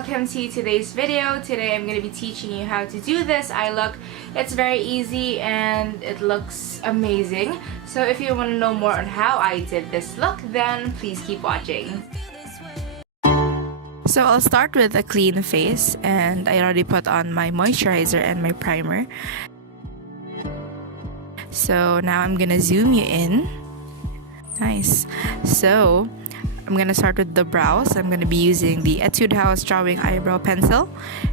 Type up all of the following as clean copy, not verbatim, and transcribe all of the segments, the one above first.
welcome to today's video. Today I'm going to be teaching you how to do this eye look. It's very easy and it looks amazing. So if you want to know more on how I did this look, then please keep watching. So I'll start with a clean face, and I already put on my moisturizer and my primer. So now I'm gonna zoom you in. Nice. So I'm gonna start with the brows. I'm gonna be using the Etude House Drawing Eyebrow Pencil,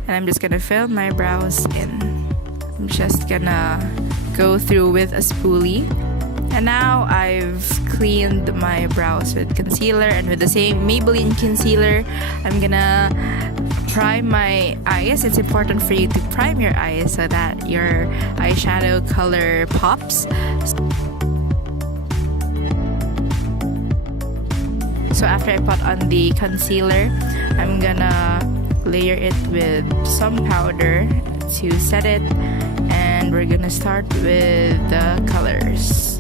and I'm just gonna fill my brows in. I'm just gonna go through with a spoolie. And now I've cleaned my brows with concealer, and with the same Maybelline concealer, I'm gonna prime my eyes. It's important for you to prime your eyes so that your eyeshadow color pops. So after I put on the concealer, I'm gonna layer it with some powder to set it, and we're gonna start with the colors.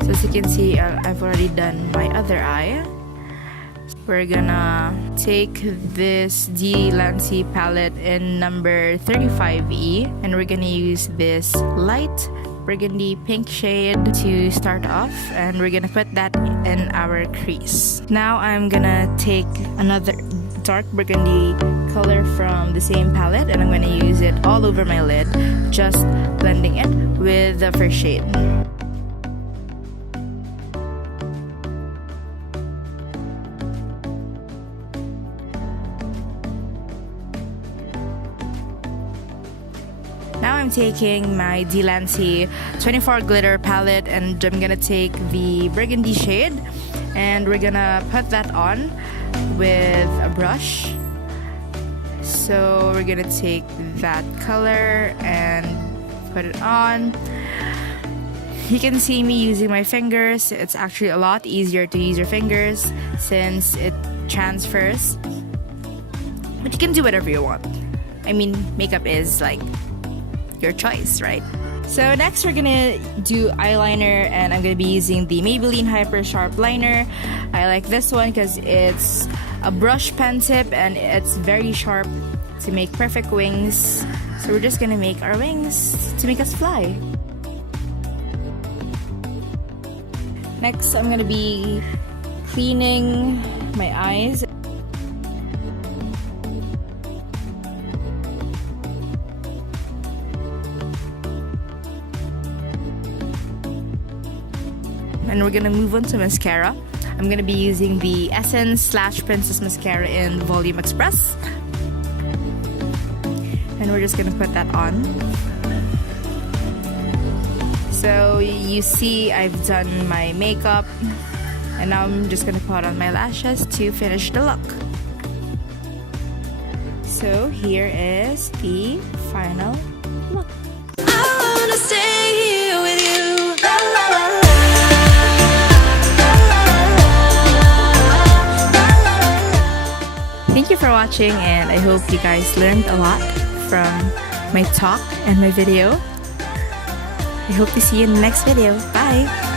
So as you can see, I've already done my other eye. We're gonna take this Delancey palette in number 35E, and we're gonna use this light burgundy pink shade to start off, and we're gonna put that in our crease. Now I'm gonna take another dark burgundy color from the same palette, and I'm gonna use it all over my lid, just blending it with the first shade. Now I'm taking my Delancey 24 glitter palette, and I'm gonna take the burgundy shade, and we're gonna put that on with a brush. So we're gonna take that color and put it on. You can see me using my fingers. It's actually a lot easier to use your fingers since it transfers. But you can do whatever you want. I mean, makeup is like your choice, right? So next we're gonna do eyeliner, and I'm gonna be using the Maybelline Hyper Sharp Liner. I like this one because it's a brush pen tip and it's very sharp to make perfect wings. So we're just gonna make our wings to make us fly. Next I'm gonna be cleaning my eyes. And we're gonna move on to mascara. I'm gonna be using the Essence / Princess Mascara in Volume Express. And we're just gonna put that on. So you see I've done my makeup, and now I'm just gonna put on my lashes to finish the look. So here is the final look. I wanna stay here with you. La, la, la, la. Thank you for watching, and I hope you guys learned a lot from my talk and my video. I hope to see you in the next video. Bye!